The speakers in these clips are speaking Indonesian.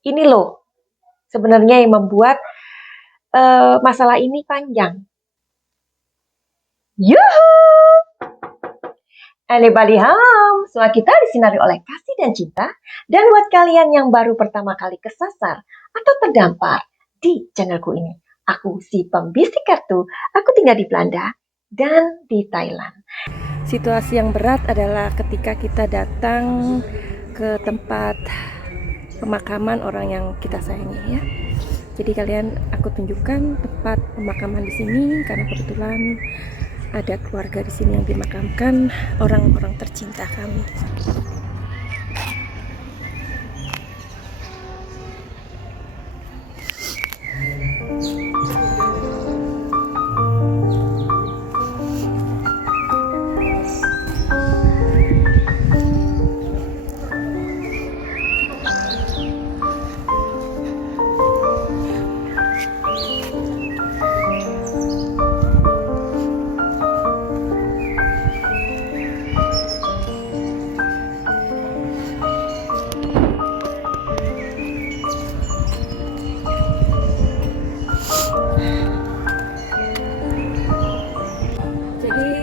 Ini loh sebenarnya yang membuat masalah ini panjang. Yuhu! Anybody home? Semua kita disinari oleh kasih dan cinta. Dan buat kalian yang baru pertama kali kesasar atau terdampar di channelku ini, aku si pembisik kartu. Aku tinggal di Belanda dan di Thailand. Situasi yang berat adalah ketika kita datang ke tempat pemakaman orang yang kita sayangi ya. Jadi aku tunjukkan tempat pemakaman di sini karena kebetulan ada keluarga di sini yang dimakamkan orang-orang tercinta kami.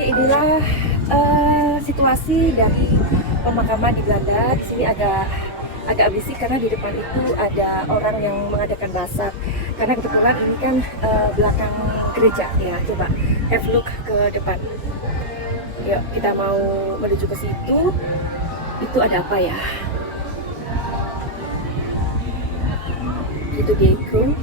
Inilah situasi dari pemakaman di Belanda. Di sini agak berisik karena di depan itu ada orang yang mengadakan masak. Karena kebetulan ini kan belakang gereja ya. Coba have look ke depan. Yuk kita mau menuju ke situ. Itu ada apa ya? Itu Diego.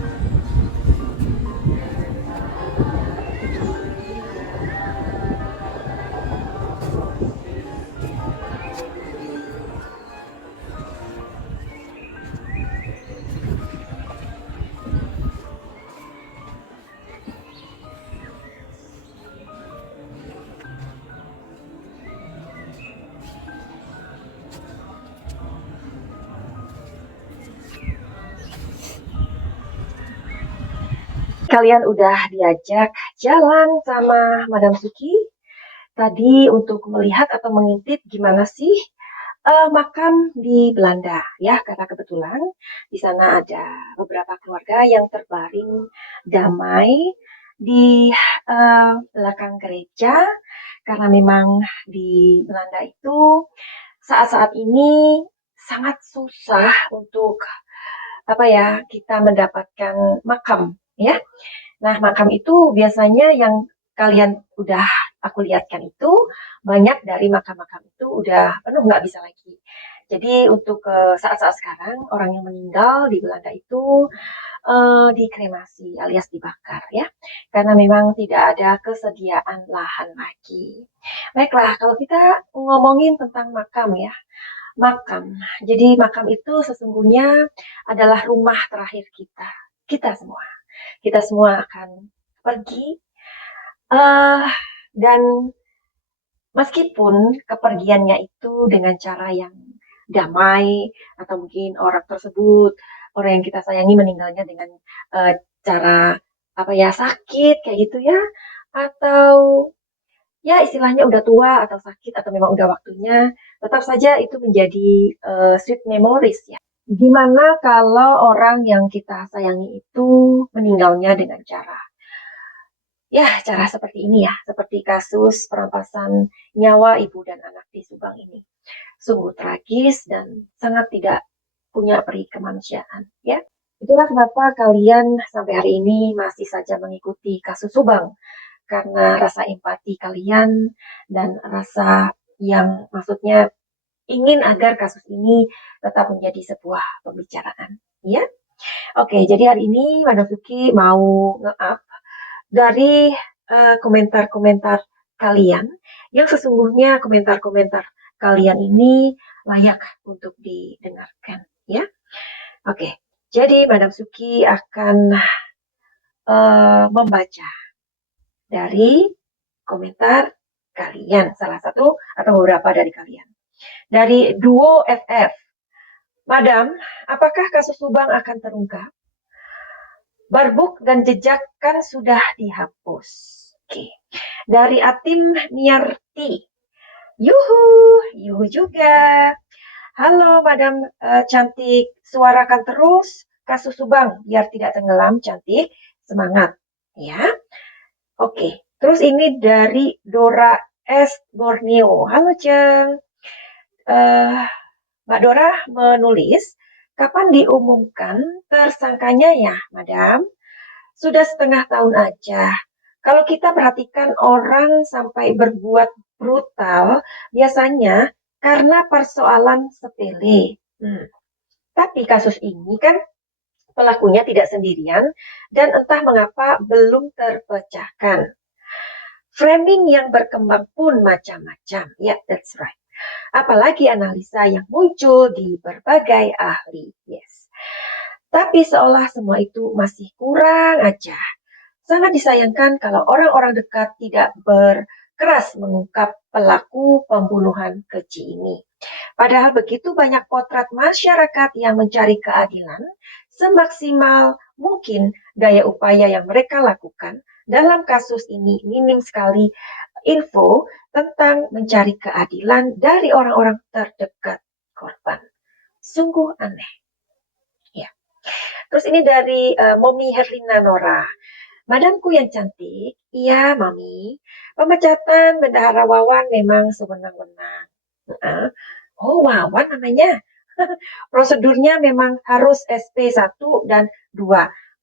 Kalian udah diajak jalan sama Madam Suki tadi untuk melihat atau mengintip gimana sih makam di Belanda ya, karena kebetulan di sana ada beberapa keluarga yang terbaring damai di belakang gereja, karena memang di Belanda itu saat-saat ini sangat susah untuk kita mendapatkan makam ya. Nah, makam itu biasanya yang kalian udah aku lihatkan itu banyak dari makam-makam itu udah penuh, nggak bisa lagi. Jadi untuk saat-saat sekarang orang yang meninggal di Belanda itu dikremasi alias dibakar ya, karena memang tidak ada kesediaan lahan lagi. Baiklah, kalau kita ngomongin tentang makam ya, makam. Jadi makam itu sesungguhnya adalah rumah terakhir kita, kita semua. Kita semua akan pergi, uh, dan meskipun kepergiannya itu dengan cara yang damai, atau mungkin orang yang kita sayangi meninggalnya dengan cara sakit kayak gitu ya, atau ya istilahnya udah tua atau sakit atau memang udah waktunya, tetap saja itu menjadi sweet memories ya. Gimana kalau orang yang kita sayangi itu meninggalnya dengan cara seperti ini ya, seperti kasus perampasan nyawa ibu dan anak di Subang ini. Sungguh tragis dan sangat tidak punya peri kemanusiaan ya. Itulah kenapa kalian sampai hari ini masih saja mengikuti kasus Subang, karena rasa empati kalian dan rasa yang maksudnya ingin agar kasus ini tetap menjadi sebuah pembicaraan ya. Oke, jadi hari ini Madam Suki mau nge-up dari komentar-komentar kalian, yang sesungguhnya komentar-komentar kalian ini layak untuk didengarkan ya. Oke, jadi Madam Suki akan membaca dari komentar kalian, salah satu atau beberapa dari kalian. Dari Duo FF. Madam, apakah kasus Subang akan terungkap? Barbuk dan jejak kan sudah dihapus. Oke. Dari Atim Miarti. Yuhu, yuhu juga. Halo, Madam Cantik. Suarakan terus kasus Subang biar tidak tenggelam, Cantik. Semangat, ya. Oke. Terus ini dari Dora S. Borneo. Halo, Ceng. Eh, Mbak Dora menulis, kapan diumumkan tersangkanya ya, Madam? Sudah setengah tahun aja. Kalau kita perhatikan orang sampai berbuat brutal, biasanya karena persoalan sepele. Tapi kasus ini kan pelakunya tidak sendirian dan entah mengapa belum terpecahkan. Framing yang berkembang pun macam-macam. Ya, that's right. Apalagi analisa yang muncul di berbagai ahli. Yes. Tapi seolah semua itu masih kurang aja. Sangat disayangkan kalau orang-orang dekat tidak berkeras mengungkap pelaku pembunuhan keji ini. Padahal begitu banyak potret masyarakat yang mencari keadilan, semaksimal mungkin daya upaya yang mereka lakukan dalam kasus ini minim sekali info tentang mencari keadilan dari orang-orang terdekat korban. Sungguh aneh. Ya. Terus ini dari Momi Herlina Nora. Madamku yang cantik, iya Mami, pemecatan Bendahara Wawan memang sewenang-wenang. Oh Wawan namanya. Prosedurnya memang harus SP1 dan 2.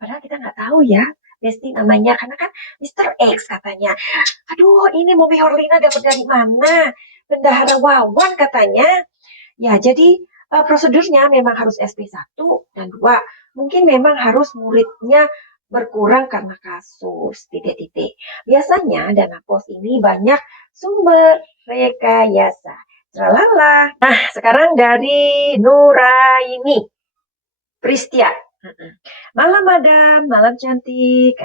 Padahal kita nggak tahu ya, Besti namanya, karena kan Mr. X katanya. Aduh, ini Momi Horlina dapat dari mana? Bendahara Wawan katanya. Ya, jadi prosedurnya memang harus SP1 dan 2. Mungkin memang harus muridnya berkurang karena kasus, titik-titik. Biasanya dana pos ini banyak sumber rekayasa. Tralala. Nah, sekarang dari Nuraini Pristia. Malam Madam, malam cantik.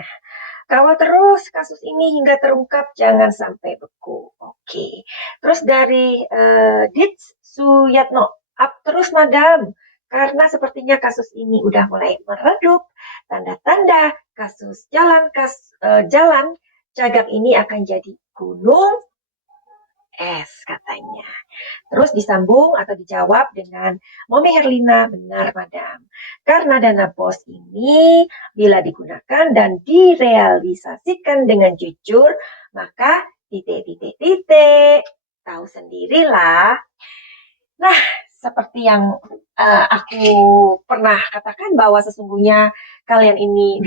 Kawal terus kasus ini hingga terungkap, jangan sampai beku. Oke. Terus dari Dits Suyatno, up terus Madam. Karena sepertinya kasus ini udah mulai meredup. Tanda-tanda kasus jalan Cagak ini akan jadi gunung es katanya. Terus disambung atau dijawab dengan Momi Herlina, benar Madam. Karena dana pos ini bila digunakan dan direalisasikan dengan jujur, maka titik-titik-titik. Tahu sendirilah. Nah, seperti yang aku pernah katakan bahwa sesungguhnya kalian ini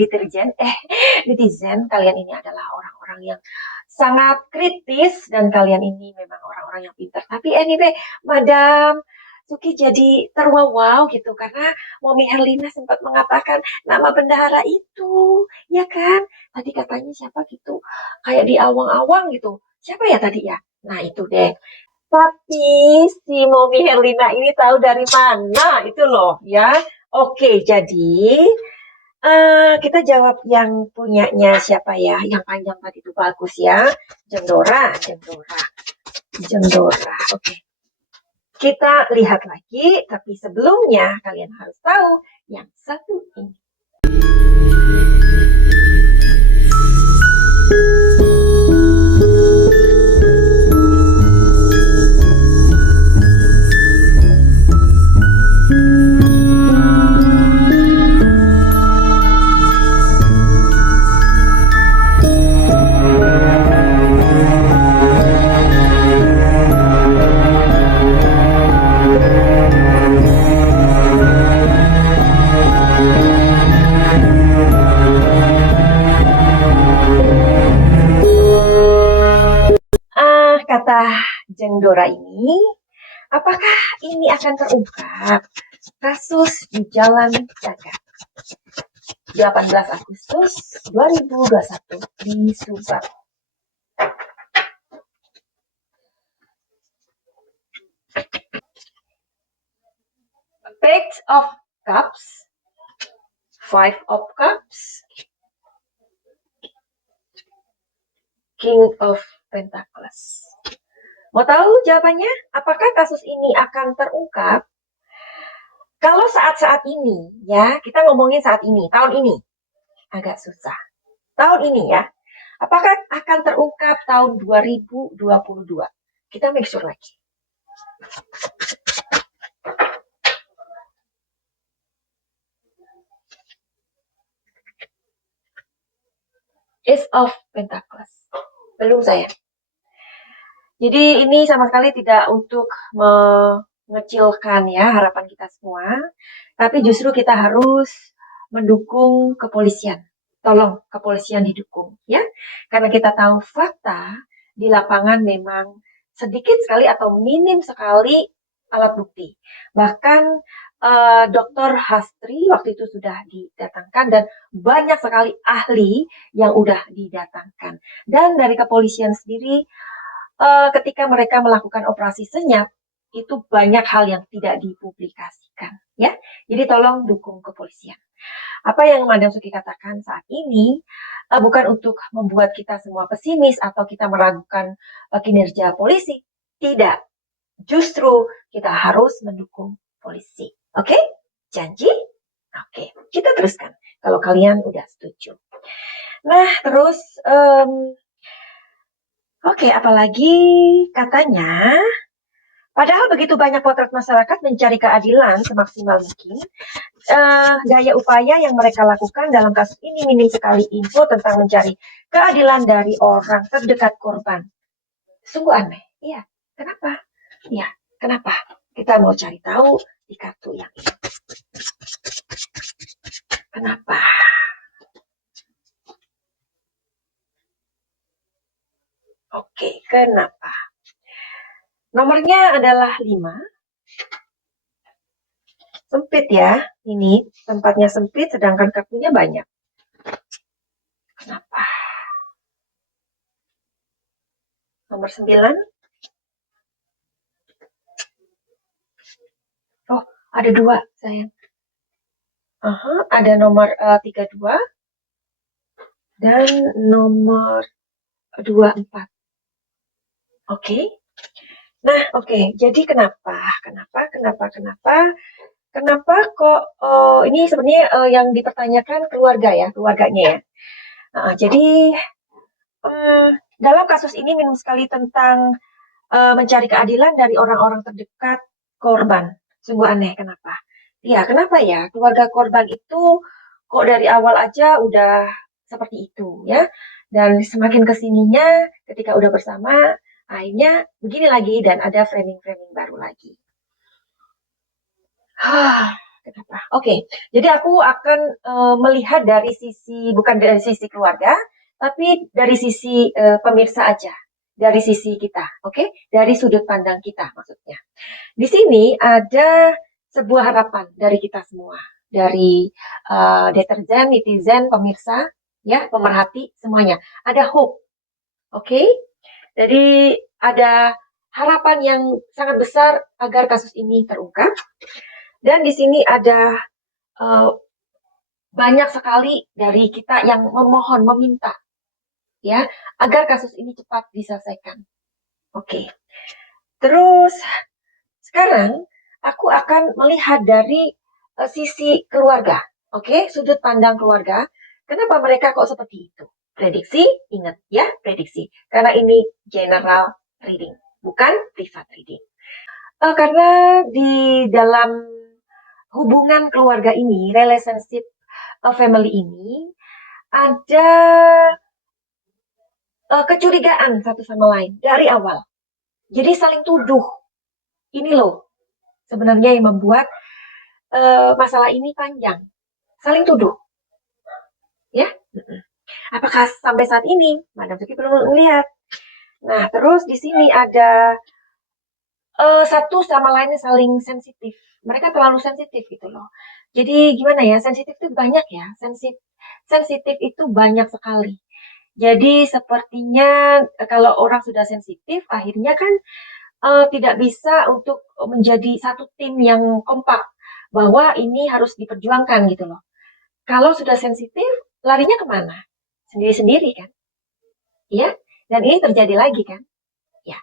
netizen, kalian ini adalah orang-orang yang sangat kritis dan kalian ini memang orang-orang yang pintar. Tapi anyway, Madam Suki jadi terwaw gitu karena Momi Herlina sempat mengatakan nama bendahara itu, ya kan? Tadi katanya siapa gitu, kayak di awang-awang gitu. Siapa ya tadi ya? Nah itu deh. Tapi si Momi Herlina ini tahu dari mana itu loh ya. Oke, jadi kita jawab yang punyanya siapa ya? Yang panjang tadi itu bagus ya. Jendora. Oke. Kita lihat lagi, tapi sebelumnya kalian harus tahu yang satu ini. Kata Jendora ini, apakah ini akan terungkap kasus di Jalan Cagak 18 Agustus 2021 di Subang? Page of Cups, Five of Cups, King of Pentacles. Mau tahu jawabannya? Apakah kasus ini akan terungkap? Kalau saat-saat ini, ya, kita ngomongin saat ini, tahun ini, agak susah. Tahun ini ya, apakah akan terungkap tahun 2022? Kita make sure lagi. Ace of Pentacles. Belum saya. Jadi ini sama sekali tidak untuk mengecilkan ya harapan kita semua, tapi justru kita harus mendukung kepolisian. Tolong kepolisian didukung ya, karena kita tahu fakta di lapangan memang sedikit sekali atau minim sekali alat bukti. Bahkan Dr. Hastri waktu itu sudah didatangkan dan banyak sekali ahli yang udah didatangkan. Dan dari kepolisian sendiri ketika mereka melakukan operasi senyap, itu banyak hal yang tidak dipublikasikan, ya. Jadi tolong dukung kepolisian. Apa yang Madam Suki katakan saat ini bukan untuk membuat kita semua pesimis atau kita meragukan kinerja polisi. Tidak. Justru kita harus mendukung polisi. Oke? Janji? Oke, kita teruskan. Kalau kalian udah setuju. Nah, terus Oke, apalagi katanya, padahal begitu banyak potret masyarakat mencari keadilan semaksimal mungkin, daya upaya yang mereka lakukan dalam kasus ini minim sekali info tentang mencari keadilan dari orang terdekat korban. Sungguh aneh. Iya, kenapa? Iya, kenapa? Kita mau cari tahu di kartu yang ini. Kenapa? Oke, kenapa? Nomornya adalah 5. Sempit ya, ini tempatnya sempit sedangkan kartunya banyak. Kenapa? Nomor 9. Oh, ada 2 sayang. Ada nomor 32 dan nomor 24. Oke. Nah, oke. Jadi kenapa? Kenapa kok ini sebenarnya yang dipertanyakan keluarga ya, keluarganya ya. Jadi dalam kasus ini minim sekali tentang mencari keadilan dari orang-orang terdekat korban. Sungguh aneh, kenapa? Ya, kenapa ya? Keluarga korban itu kok dari awal aja udah seperti itu ya. Dan semakin kesininya ketika udah bersama, akhirnya begini lagi dan ada framing-framing baru lagi. Kenapa? Oke, jadi aku akan melihat dari sisi, bukan dari sisi keluarga, tapi dari sisi pemirsa aja. Dari sisi kita, oke? Dari sudut pandang kita maksudnya. Di sini ada sebuah harapan dari kita semua, dari deterjen, netizen, pemirsa, ya, pemerhati semuanya. Ada hope, oke? Jadi ada harapan yang sangat besar agar kasus ini terungkap. Dan di sini ada banyak sekali dari kita yang memohon, meminta, ya, agar kasus ini cepat diselesaikan. Oke. Terus sekarang aku akan melihat dari sisi keluarga, oke, sudut pandang keluarga. Kenapa mereka kok seperti itu? Prediksi, ingat ya, prediksi. Karena ini general reading, bukan private reading. Karena di dalam hubungan keluarga ini, relationship family ini, ada kecurigaan satu sama lain dari awal. Jadi saling tuduh. Ini loh sebenarnya yang membuat masalah ini panjang. Saling tuduh. Ya. Apakah sampai saat ini? Madam Suki belum melihat. Nah, terus di sini ada satu sama lainnya saling sensitif. Mereka terlalu sensitif gitu loh. Jadi gimana ya? Sensitif itu banyak ya. Sensitif itu banyak sekali. Jadi sepertinya kalau orang sudah sensitif, akhirnya kan tidak bisa untuk menjadi satu tim yang kompak bahwa ini harus diperjuangkan gitu loh. Kalau sudah sensitif, larinya kemana? Sendiri-sendiri kan? Ya, dan ini terjadi lagi kan? Ya.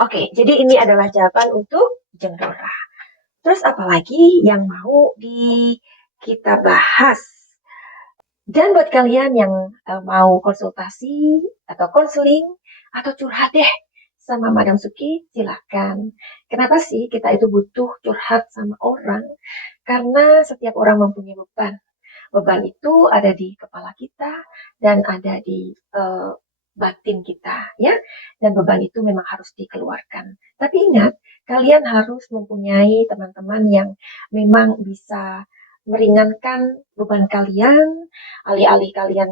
Oke, jadi ini adalah jawaban untuk Jenglora. Terus apalagi yang mau kita bahas? Dan buat kalian yang mau konsultasi atau konseling atau curhat deh sama Madam Suki, silakan. Kenapa sih kita itu butuh curhat sama orang? Karena setiap orang mempunyai beban. Beban itu ada di kepala kita dan ada di batin kita, ya. Dan beban itu memang harus dikeluarkan. Tapi ingat, kalian harus mempunyai teman-teman yang memang bisa meringankan beban kalian, alih-alih kalian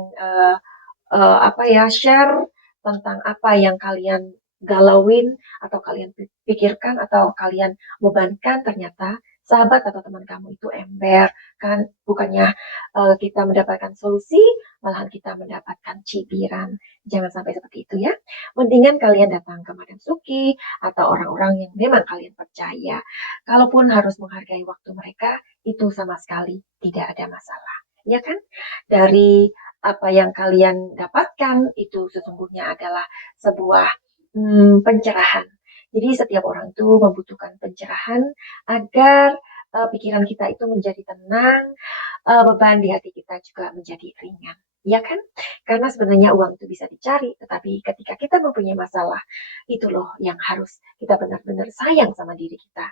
apa ya, share tentang apa yang kalian galauin atau kalian pikirkan atau kalian bebankan, ternyata sahabat atau teman kamu itu ember kan, bukannya kita mendapatkan solusi, malahan kita mendapatkan cibiran. Jangan sampai seperti itu ya. Mendingan kalian datang ke Madam Suki atau orang-orang yang memang kalian percaya. Kalaupun harus menghargai waktu mereka, itu sama sekali tidak ada masalah. Ya kan? Dari apa yang kalian dapatkan itu sesungguhnya adalah sebuah pencerahan. Jadi setiap orang itu membutuhkan pencerahan agar pikiran kita itu menjadi tenang, beban di hati kita juga menjadi ringan. Ya kan? Karena sebenarnya uang itu bisa dicari, tetapi ketika kita mempunyai masalah, itu loh yang harus kita benar-benar sayang sama diri kita.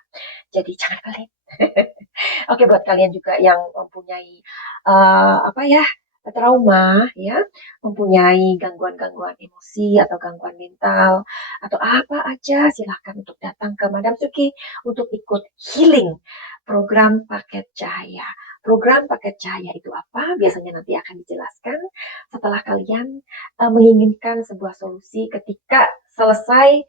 Jadi jangan pelit. Oke, buat kalian juga yang mempunyai apa ya, trauma ya, mempunyai gangguan-gangguan emosi atau gangguan mental atau apa aja, silahkan untuk datang ke Madam Suki untuk ikut healing program paket cahaya. Program paket cahaya itu apa? Biasanya nanti akan dijelaskan setelah kalian menginginkan sebuah solusi ketika selesai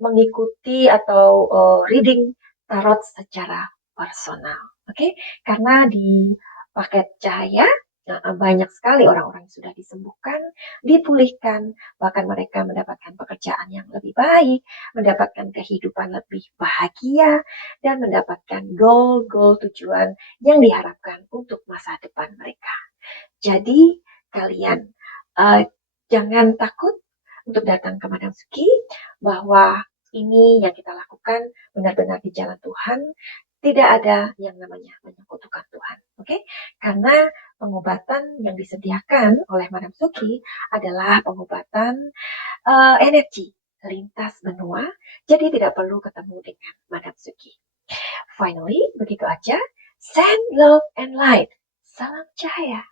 mengikuti atau reading tarot secara personal. Oke, karena di paket cahaya banyak sekali orang-orang yang sudah disembuhkan, dipulihkan, bahkan mereka mendapatkan pekerjaan yang lebih baik, mendapatkan kehidupan lebih bahagia, dan mendapatkan goal-goal tujuan yang diharapkan untuk masa depan mereka. Jadi kalian jangan takut untuk datang ke Madam Suki, bahwa ini yang kita lakukan benar-benar di jalan Tuhan, tidak ada yang namanya menyekutukan Tuhan. Oke? Karena pengobatan yang disediakan oleh Madam Suki adalah pengobatan energi lintas benua, jadi tidak perlu ketemu dengan Madam Suki. Finally, begitu aja. Send love and light. Salam cahaya.